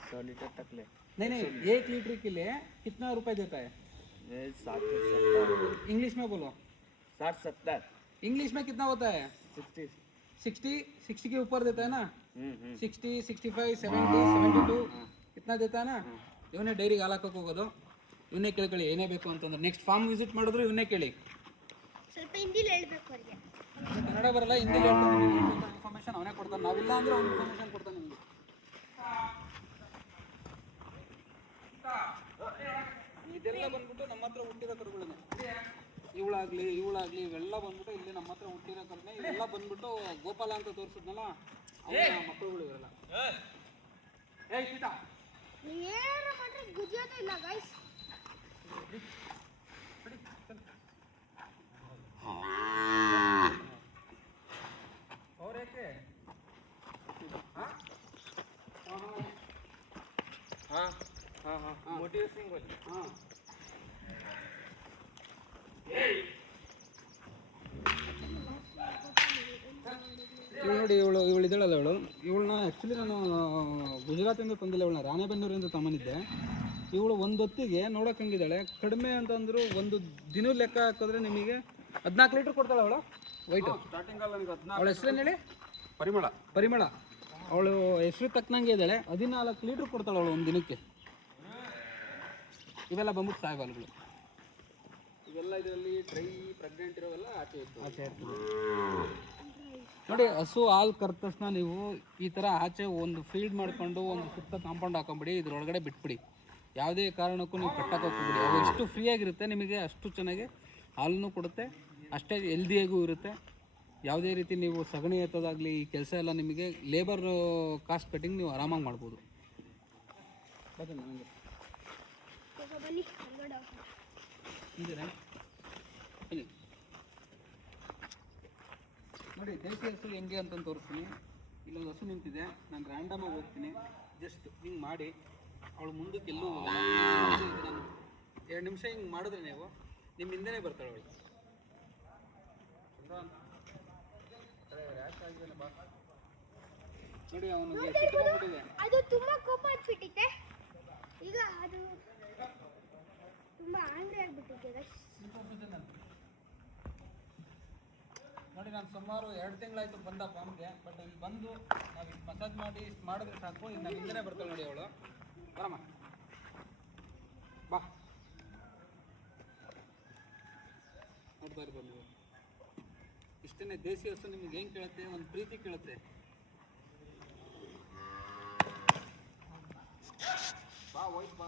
100 लीटर तक ले। नहीं 1 लीटर के लिए कितना रुपए देता है? 60-70। इंग्लिश में बोलो। 60-70। इंग्लिश में कितना होता है? 60 के ऊपर देता है ना? 60, 65, 70, 72 इतना देता है ना? ಇವನೇ ಡೈರಿಗೆ ಹಾಲು ಹಾಕೋಕೆ ಹೋಗೋದು. ಇವನ್ನೇ ಕೇಳ್ಕೊಳ್ಳಿ ಏನೇ ಬೇಕು ಅಂತಂದ್ರೆ. ನೆಕ್ಸ್ಟ್ ಫಾರ್ಮ್ ವಿಸಿಟ್ ಮಾಡಿದ್ರು ಇವನ್ನೇ ಕೇಳಿ. ಸ್ವಲ್ಪ ಹಿಂದಿಲಿ ಹೇಳ್ಬೇಕು ಅವ್ರಿಗೆ. ಕನ್ನಡ ಬರಲ್ಲ, ಹಿಂದಿಲಿ ಹೇಳ್ತಾನೆ. ಇನ್ಫಾರ್ಮೇಷನ್ ಅವನೇ ಕೊಡ್ತಾನೆ. ನಾವಿಲ್ಲ ಅಂದ್ರೆ ಅವ್ನು ಇನ್ಫಾರ್ಮೇಷನ್ ಕೊಡ್ತಾನೆ ನಿಮಗೆ. ಇದೆಲ್ಲ ಬಂದ್ಬಿಟ್ಟು ನಮ್ಮ ಹತ್ರ ಹುಟ್ಟಿರೋ ಕರುಗಳೇ. ಇವಳಾಗ್ಲಿ ಇವೆಲ್ಲ ಬಂದ್ಬಿಟ್ಟು ಇಲ್ಲಿ ನಮ್ಮ ಹತ್ರ ಹುಟ್ಟಿರೋ ಕರುಗಳೇ. ಇವೆಲ್ಲ ಬಂದ್ಬಿಟ್ಟು ಗೋಪಾಲ ಅಂತ ತೋರಿಸಿದ್ನಲ್ಲ, ಅವನ ಮಕ್ಕಳುಗಳು ಇವೆಲ್ಲ. ಏಯ್ ಸೀತಾ, ಏನು ಮಾಡ್ರೆ ಗುಜಿಯೋದು ಇಲ್ಲ ಗೈಸ್. हाँ हाँ हाँ मोटिवेशनिंग बोली ಹಾಂ ಇವಳು ನೋಡಿ, ಇವಳು ಇದ್ದಾಳಲ್ಲ, ಇವಳನ್ನ ಆ್ಯಕ್ಚುಲಿ ನಾನು ಗುಜರಾತಿಂದ ತಂದಿಲ್ಲ, ಇವಳನ್ನ ರಾಣೆಬೆನ್ನೂರಿಂದ ತಗೊಂಡಿದ್ದೆ. ಇವಳು ಒಂದು ಹೊತ್ತಿಗೆ ನೋಡೋಕೆ ಹಂಗಿದ್ದಾಳೆ, ಕಡಿಮೆ ಅಂತಂದ್ರು ಒಂದು ದಿನದ ಲೆಕ್ಕ ಹಾಕಿದ್ರೆ ನಿಮಗೆ 14 ಲೀಟ್ರ್ ಕೊಡ್ತಾಳೆ ಅವಳು ವೈಟು. ಸ್ಟಾರ್ಟಿಂಗಲ್ಲಿ ನನಗೆ 14 ಅವಳ ಹೆಸರೇನು ಹೇಳಿ? ಪರಿಮಳ. ಅವಳು ಹೆಸರು ತಕ್ಕನಂಗೆ ಇದ್ದಾಳೆ. 14 ಲೀಟ್ರ್ ಕೊಡ್ತಾಳೆ ಅವಳು ಒಂದು ದಿನಕ್ಕೆ. ಇವೆಲ್ಲ ಬಂದ್ಬಿಟ್ಟು ಸಾಯಿಬಾಲ್ಗಳು. ಇವೆಲ್ಲ ಇದರಲ್ಲಿ ಡ್ರೈ ಪ್ರೆಗ್ನೆಂಟ್ ಇರೋವೆಲ್ಲ ಆಚೆ ಇತ್ತು. ನೋಡಿ, ಹಸು ಹಾಲು ಕರೆದ ತಕ್ಷಣ ನೀವು ಈ ಥರ ಆಚೆ ಒಂದು ಫೀಲ್ಡ್ ಮಾಡ್ಕೊಂಡು ಒಂದು ಸುತ್ತ ಕಾಂಪೌಂಡ್ ಹಾಕೊಂಬಿಡಿ, ಇದ್ರೊಳಗಡೆ ಬಿಟ್ಬಿಡಿ. ಯಾವುದೇ ಕಾರಣಕ್ಕೂ ನೀವು ಕಟ್ಟಕ್ಕೆ ಹೋಗ್ಬಿಡಿ. ಅದು ಎಷ್ಟು ಫ್ರೀಯಾಗಿರುತ್ತೆ ನಿಮಗೆ, ಅಷ್ಟು ಚೆನ್ನಾಗಿ ಹಾಲನ್ನು ಕೊಡುತ್ತೆ, ಅಷ್ಟೇ ಹೆಲ್ದಿಯಾಗೂ ಇರುತ್ತೆ. ಯಾವುದೇ ರೀತಿ ನೀವು ಸಗಣಿ ಎತ್ತೋದಾಗಲಿ ಈ ಕೆಲಸ ಎಲ್ಲ ನಿಮಗೆ ಲೇಬರ್ ಕಾಸ್ಟ್ ಕಟ್ಟಿಂಗ್ ನೀವು ಆರಾಮಾಗಿ ಮಾಡ್ಬೋದು. ಬನ್ನಿ ಹೊರಗಡೆ ಹೋಗೋಣ. ನೋಡಿ, ದೇಸಿ ಹಸು ಹೆಂಗೆ ಅಂತ ತೋರಿಸ್ತೀನಿ. ಇಲ್ಲೊಂದು ಹಸು ನಿಂತಿದೆ, ನಾನು ರ್ಯಾಂಡಮಾಗಿ ಹೋಗ್ತೀನಿ. ಜಸ್ಟ್ ಹಿಂಗೆ ಮಾಡಿ ಅವಳು ಮುಂದಕ್ಕೆ ಎಲ್ಲೂ ಹೋಗಲ್ಲ. ನಾನು 2 ನಿಮಿಷ ಹಿಂಗೆ ಮಾಡಿದ್ರೆ ನೀವು ನಿಮ್ಮ ಹಿಂದೆನೇ ಬರ್ತಾಳೆ ಅವಳು. ನೋಡಿ, ಅವನಿಗೆ ಸಿಕ್ಕಾಗ್ಬಿಟ್ಟಿದೆ. ಅದು ತುಂಬಾ ಕೋಪ ಆಗ್ಬಿಟ್ಟಿದೆ. ಈಗ ಅದು ತುಂಬಾ ಆಂಗ್ರಿ ಆಗ್ಬಿಟ್ಟಿದೆ. ನೋಡಿ, ನಾನು ಸುಮಾರು 2 ತಿಂಗಳಾಯ್ತು ಬಂದ ಫಾರ್ಮ್ಗೆ. ಬಟ್ ಇಲ್ಲಿ ಬಂದು ನಾವು ಮಸಾಜ್ ಮಾಡಿ ಇಷ್ಟು ಮಾಡಿದ್ರೆ ಸಾಕು, ಇನ್ನು ಹಿಂದೆನೇ ಬರ್ತಾಳೆ ನೋಡಿ ಅವಳು. ಬರಮ್ಮ, ಬಾ. ನೋಡ್ತಾ ಇರ್ಬೋದು ನೀವು. ಇಷ್ಟೇ ದೇಸಿ ಹಸು ನಿಮ್ಗೆ ಹೆಂಗೆ ಕೇಳುತ್ತೆ, ಒಂದು ಪ್ರೀತಿ ಕೇಳುತ್ತೆ. ಬಾ ವೈಟ್ ಬಾ.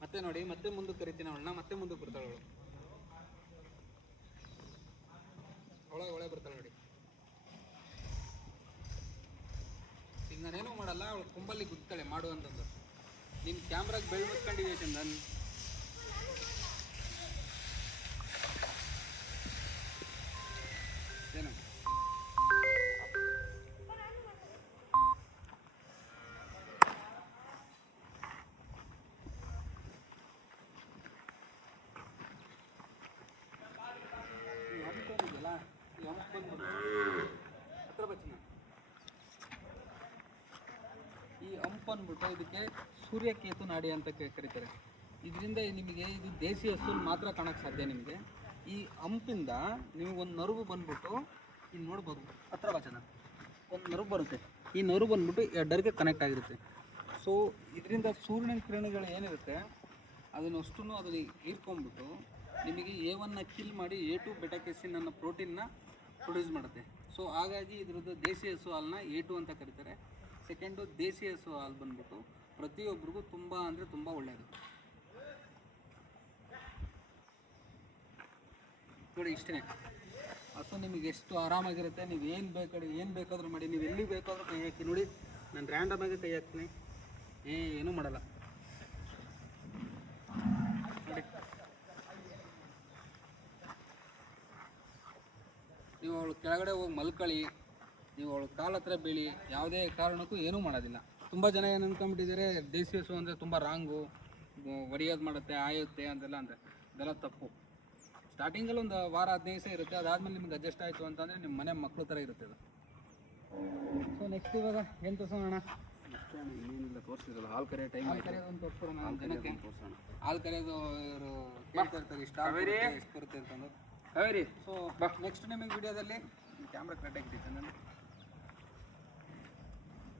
ಮತ್ತೆ ನೋಡಿ, ಮತ್ತೆ ಮುಂದಕ್ಕೆ ಕರಿತೀನಿ ಅವಳನ್ನ, ಮತ್ತೆ ಮುಂದಕ್ಕೆ ಬರ್ತಾಳೆ ಅವಳು. ಒಳಗೆ ಬರ್ತಾಳೆ ನೋಡಿ. ಈಗ ನಾನೇನೂ ಮಾಡಲ್ಲ, ಅವಳು ಕೊಂಬಲ್ಲಿ ಗುದ್ದಾಳೆ ಮಾಡು ಅಂತಂದು. ನಿಮ್ಮ ಕ್ಯಾಮ್ರಾಗೆ ಬೆಳ್ಳು ಮುಚ್ಕೊಂಡಿದ್ದೀವಿ ಚಂದನ್. ಏನು ಈ ಹಂಪ್ ಅಂದ್ಬಿಟ್ಟು ಇದಕ್ಕೆ ಸೂರ್ಯಕೇತು ನಾಡಿ ಅಂತ ಕರೀತಾರೆ. ಇದರಿಂದ ನಿಮಗೆ ಇದು ದೇಸಿ ಹಸು ಮಾತ್ರ ಕಾಣಕ್ಕೆ ಸಾಧ್ಯ. ನಿಮಗೆ ಈ ಹಂಪಿಂದ ನಿಮಗೆ ಒಂದು ನರ್ವು ಬಂದ್ಬಿಟ್ಟು ಇಲ್ಲಿ ನೋಡ್ಬೋದು, ಹತ್ರ ಬಚನ ಒಂದು ನರ್ವು ಬರುತ್ತೆ. ಈ ನರ್ವು ಬಂದ್ಬಿಟ್ಟು ಎಡರ್ಗೆ ಕನೆಕ್ಟ್ ಆಗಿರುತ್ತೆ. ಸೊ ಇದರಿಂದ ಸೂರ್ಯನ ಕಿರಣಗಳು ಏನಿರುತ್ತೆ ಅದನ್ನಷ್ಟು ಅದನ್ನು ಹೀರ್ಕೊಂಡ್ಬಿಟ್ಟು ನಿಮಗೆ A1ನ ಕಿಲ್ ಮಾಡಿ A2 ಬೆಟಾಕೆಸಿನ್ ಅನ್ನೋ ಪ್ರೋಟೀನ್ನ ಪ್ರೊಡ್ಯೂಸ್ ಮಾಡುತ್ತೆ. ಸೊ ಹಾಗಾಗಿ ಇದ್ರದ್ದು ದೇಸಿ ಹಸು ಹಾಲನ್ನ A2 ಅಂತ ಕರೀತಾರೆ. ಸೆಕೆಂಡು, ದೇಸಿ ಹಸು ಹಾಲು ಬಂದ್ಬಿಟ್ಟು ಪ್ರತಿಯೊಬ್ಬರಿಗೂ ತುಂಬ ಅಂದರೆ ತುಂಬ ಒಳ್ಳೆಯದು. ನೋಡಿ, ಇಷ್ಟೇ ಹಸು ನಿಮಗೆ ಎಷ್ಟು ಆರಾಮಾಗಿರುತ್ತೆ. ನೀವು ಏನು ಬೇಕಾದರೂ ಮಾಡಿ, ನೀವು ಎಲ್ಲಿ ಬೇಕಾದರೂ ಕೈ ಹಾಕಿ. ನೋಡಿ, ನಾನು ರ್ಯಾಂಡಮಾಗಿ ಕೈ ಹಾಕ್ತೀನಿ, ಏನೂ ಮಾಡಲ್ಲ. ನೋಡಿ, ನೀವು ಅವಳು ಕೆಳಗಡೆ ಹೋಗಿ ಮಲ್ಕೊಳ್ಳಿ, ನೀವು ಅವಳು ಕಾಲ ಹತ್ರ ಬೀಳಿ, ಯಾವುದೇ ಕಾರಣಕ್ಕೂ ಏನೂ ಮಾಡೋದಿಲ್ಲ. ತುಂಬ ಜನ ಏನು ಅಂದ್ಕೊಂಬಿಟ್ಟಿದ್ದಾರೆ, ದೇಸಿ ಹಸು ಅಂದರೆ ತುಂಬ ರಾಂಗು, ಒಡೆಯೋದು ಮಾಡುತ್ತೆ, ಆಯುತ್ತೆ ಅಂತೆಲ್ಲ ಅಂತ. ಇದೆಲ್ಲ ತಪ್ಪು. ಸ್ಟಾರ್ಟಿಂಗಲ್ಲಿ ಒಂದು ವಾರ 15 ದಿವಸ ಇರುತ್ತೆ, ಅದಾದಮೇಲೆ ನಿಮ್ಗೆ ಅಡ್ಜಸ್ಟ್ ಆಯಿತು ಅಂತಂದರೆ ನಿಮ್ಮ ಮನೆ ಮಕ್ಕಳು ಥರ ಇರುತ್ತೆ ಅದು. ಸೊ ನೆಕ್ಸ್ಟ್ ಇವಾಗ ಏನು ತೋರಿಸೋಣ? ಇನ್ನೇನಿಲ್ಲ, ತೋರಿಸಿದ್ರಲ್ಲ ಹಾಲು ಕರೆಯೋ ಟೈಮ್. ಹಾಲು ಕರೆಯೋದು ಒಂದು ತೋರಿಸ್ಕೊಡೋಣ ನಮ್ಮ ಜನಕ್ಕೆ. ಹಾಲು ಕರೆಯೋದು ಇವರು ಕೇಳ್ತಾ ಇರ್ತಾರೆ, ಇಷ್ಟ ಎಷ್ಟು ಬರುತ್ತೆ ಅಂತಂದು. ಕಾವೇರಿ, ಸೊ ನೆಕ್ಸ್ಟ್ ನಿಮಗೆ ವಿಡಿಯೋದಲ್ಲಿ ಕ್ಯಾಮ್ರಾ ಕರೆಕ್ಟಾಗಿ ಇಟ್ಟಿದ್ದೆ ನಾನು.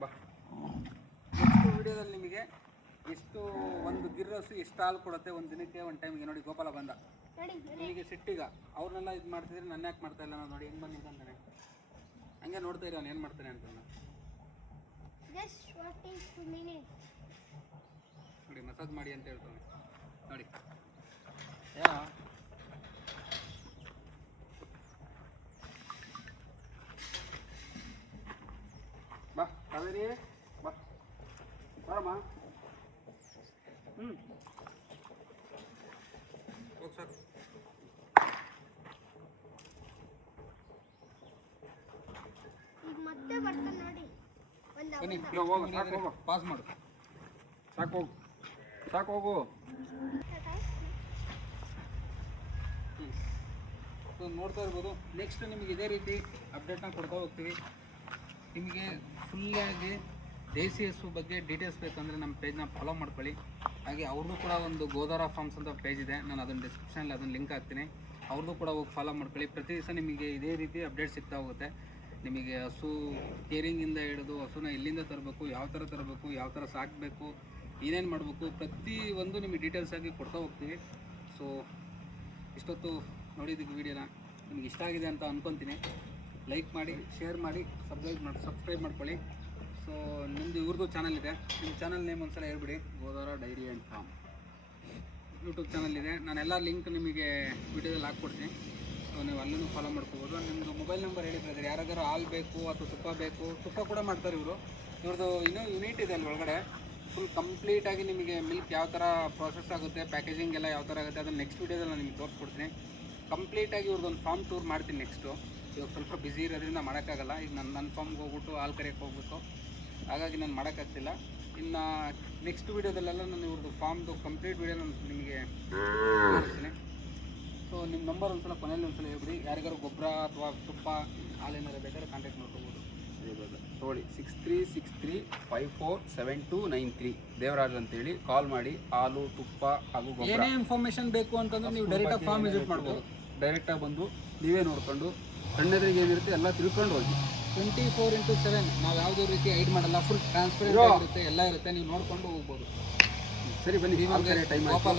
ಬಾ, ನೆಕ್ಸ್ಟ್ ವಿಡಿಯೋದಲ್ಲಿ ನಿಮಗೆ ಎಷ್ಟು ಒಂದು ಗಿರ್ರಸು ಎಷ್ಟು ಹಾಲು ಕೊಡುತ್ತೆ ಒಂದು ದಿನಕ್ಕೆ, ಒಂದು ಟೈಮಿಗೆ. ನೋಡಿ, ಗೋಪಾಲ ಬಂದ ನಿಮಗೆ ಸಿಟ್ಟಿಗ. ಅವ್ರನ್ನೆಲ್ಲ ಇದು ಮಾಡ್ತಿದ್ರೆ ನನ್ನ ಯಾಕೆ ಮಾಡ್ತಾ ಇಲ್ಲ? ನಾನು ನೋಡಿ ಹೆಂಗೆ ಬಂದು ನಿಂತಾನೆ, ಹಂಗೆ ನೋಡ್ತಾ ಇರೋ ಅವ್ನು ಏನು ಮಾಡ್ತಾನೆ ಅಂತ. ನೋಡಿ, ಮಸಾಜ್ ಮಾಡಿ ಅಂತ ಹೇಳ್ತಾನೆ ನೋಡಿ. ಏನೋ ಬಾ ಕಾವೇರಿ, ಬಾ ಬರಮ್ಮ. ಹೋಗಿ ಸರ್. ಈಗ ಮತ್ತೆ ಬರ್ತಾನೆ ನೋಡಿ. ಬನ್ನಿ, ಹೋಗು, ಸಾಕು, ಹೋಗು. ಪಾಸ್ ಮಾಡು. ಸಾಕೋಗು ಸಾಕೋಗು. ಸೊ ನೋಡ್ತಾ ಇರ್ಬೋದು. ನೆಕ್ಸ್ಟ್ ನಿಮಗೆ ಇದೇ ರೀತಿ ಅಪ್ಡೇಟ್ನ ಕೊಡ್ತಾ ಹೋಗ್ತೀವಿ. ನಿಮಗೆ ಫುಲ್ಲಾಗಿ ದೇಸಿ ಹಸು ಬಗ್ಗೆ ಡೀಟೇಲ್ಸ್ ಬೇಕಂದರೆ ನಮ್ಮ ಪೇಜ್ನ ಫಾಲೋ ಮಾಡ್ಕೊಳ್ಳಿ. ಹಾಗೆ ಅವ್ರದ್ದು ಕೂಡ ಒಂದು ಗೋದಾರ ಫಾರ್ಮ್ಸ್ ಅಂತ ಪೇಜ್ ಇದೆ, ನಾನು ಅದನ್ನು ಡಿಸ್ಕ್ರಿಪ್ಷನಲ್ಲಿ ಅದನ್ನು ಲಿಂಕ್ ಹಾಕ್ತೀನಿ. ಅವ್ರದ್ದು ಕೂಡ ಹೋಗಿ ಫಾಲೋ ಮಾಡ್ಕೊಳ್ಳಿ. ಪ್ರತಿ ದಿವಸ ನಿಮಗೆ ಇದೇ ರೀತಿ ಅಪ್ಡೇಟ್ ಸಿಗ್ತಾ ಹೋಗುತ್ತೆ. ನಿಮಗೆ ಹಸು ಕೇರಿಂಗಿಂದ ಹಿಡಿದು ಹಸುನ ಎಲ್ಲಿಂದ ತರಬೇಕು, ಯಾವ ಥರ ತರಬೇಕು, ಯಾವ ಥರ ಸಾಕಬೇಕು, ಏನೇನು ಮಾಡಬೇಕು, ಪ್ರತಿ ಒಂದು ನಿಮಗೆ ಡೀಟೇಲ್ಸ್ ಆಗಿ ಕೊಡ್ತಾ ಹೋಗ್ತೀವಿ. ಸೊ ಇಷ್ಟೊತ್ತು ನೋಡಿದ್ದಕ್ಕೆ ವೀಡಿಯೋನ ನಿಮ್ಗೆ ಇಷ್ಟ ಆಗಿದೆ ಅಂತ ಅಂದ್ಕೊತೀನಿ. ಲೈಕ್ ಮಾಡಿ, ಶೇರ್ ಮಾಡಿ, ಸಬ್ಸ್ಕ್ರೈಬ್ ಮಾಡ್ಕೊಳ್ಳಿ. ಸೊ ನಿಮ್ಮದು ಇವ್ರದ್ದು ಚಾನಲ್ ಇದೆ, ನಿಮ್ಮ ಚಾನಲ್ ನೇಮ್ ಒಂದ್ಸಲ ಹೇಳ್ಬಿಡಿ. Godara dairy and farm YouTube channel ಇದೆ. ನಾನೆಲ್ಲ ಲಿಂಕ್ ನಿಮಗೆ ವೀಡಿಯೋದಲ್ಲಿ ಹಾಕ್ಕೊಡ್ತೀನಿ. ಸೊ ನೀವು ಅಲ್ಲೂ ಫಾಲೋ ಮಾಡ್ಕೋಬೋದು. ನಿಮ್ಮದು ಮೊಬೈಲ್ ನಂಬರ್ ಹೇಳಿದ್ರೆ ಯಾರಾದರೂ ಹಾಲು ಬೇಕು ಅಥವಾ ತುಪ್ಪ ಬೇಕು, ತುಪ್ಪ ಕೂಡ ಮಾಡ್ತಾರೆ ಇವರು. ಇವ್ರದ್ದು ಇನ್ನೂ ಯೂನಿಟ್ ಇದೆ ಅಲ್ಲಿ ಒಳಗಡೆ. ಫುಲ್ ಕಂಪ್ಲೀಟಾಗಿ ನಿಮಗೆ ಮಿಲ್ಕ್ ಯಾವ ಥರ ಪ್ರಾಸೆಸ್ ಆಗುತ್ತೆ, ಪ್ಯಾಕೇಜಿಂಗ್ ಎಲ್ಲ ಯಾವ ಥರ ಆಗುತ್ತೆ, ಅದನ್ನು ನೆಕ್ಸ್ಟ್ ವೀಡಿಯೋದಲ್ಲಿ ನಾನು ನಿಮಗೆ ತೋರಿಸ್ಕೊಡ್ತೀನಿ. ಕಂಪ್ಲೀಟಾಗಿ ಇವ್ರದ್ದೊಂದು ಫಾರ್ಮ್ ಟೂರ್ ಮಾಡ್ತೀನಿ ನೆಕ್ಸ್ಟು. ಇವಾಗ ಸ್ವಲ್ಪ ಬ್ಯುಸಿ ಇರೋದ್ರಿಂದ ಮಾಡೋಕ್ಕಾಗಲ್ಲ. ಈಗ ನನ್ನ ಫಾರ್ಮ್ಗೆ ಹೋಗ್ಬಿಟ್ಟು ಹಾಲು ಕರೆಯೋಕ್ಕೆ ಹೋಗ್ಬಿಟ್ಟು, ಹಾಗಾಗಿ ನಾನು ಮಾಡೋಕ್ಕಾಗ್ತಿಲ್ಲ. ಇನ್ನು ನೆಕ್ಸ್ಟ್ ವೀಡಿಯೋದಲ್ಲೆಲ್ಲ ನಾನು ಇವ್ರದ್ದು ಫಾರ್ಮ್ದು ಕಂಪ್ಲೀಟ್ ವೀಡಿಯೋ ನಾನು ನಿಮಗೆ ತೋರಿಸ್ತೀನಿ. ಸೊ ನಿಮ್ಮ ನಂಬರ್ ಒಂದ್ಸಲ ಕೊನೆಯಲ್ಲಿ ಒಂದ್ಸಲ ಹೇಳ್ಬಿಡಿ. ಯಾರಿಗಾರು ಗೊಬ್ಬರ ಅಥವಾ ತುಪ್ಪ ಹಾಲೇನಾದ್ರು ಬೇಕಾದ್ರೆ ಕಾಂಟ್ಯಾಕ್ಟ್ ಮಾಡ್ಕೋಬೋದು. ತಗೊಳ್ಳಿ 6363547293 ದೇವರಾಜ್ ಅಂತೇಳಿ ಕಾಲ್ ಮಾಡಿ ಹಾಲು ತುಪ್ಪ ಹಾಗೂ ಗೊಬ್ಬರ ಏನೇ ಇನ್ಫಾರ್ಮೇಷನ್ ಬೇಕು ಅಂತಂದ್ರೆ ನೀವು ಡೈರೆಕ್ಟಾಗಿ ಫಾರ್ಮ್ ವಿಸಿಟ್ ಮಾಡ್ಬೋದು. ಡೈರೆಕ್ಟಾಗಿ ಬಂದು ನೀವೇ ನೋಡ್ಕೊಂಡು ಕಣ್ಣೆದುರಿಗೆ ಏನಿರುತ್ತೆ ಎಲ್ಲ ತಿಳ್ಕೊಂಡು ಹೋಗಿ. 24x7 ನಾವು ಯಾವುದೇ ರೀತಿ ಹೈಡ್ ಮಾಡಲ್ಲ, ಫುಲ್ ಟ್ರಾನ್ಸ್ಪರೆಂಟ್ ಆಗಿರುತ್ತೆ, ಎಲ್ಲ ಇರುತ್ತೆ, ನೀವು ನೋಡ್ಕೊಂಡು ಹೋಗ್ಬೋದು. ಸರಿ ಬನ್ನಿ, ಟೈಮ್ ಗೋಪಾಲ್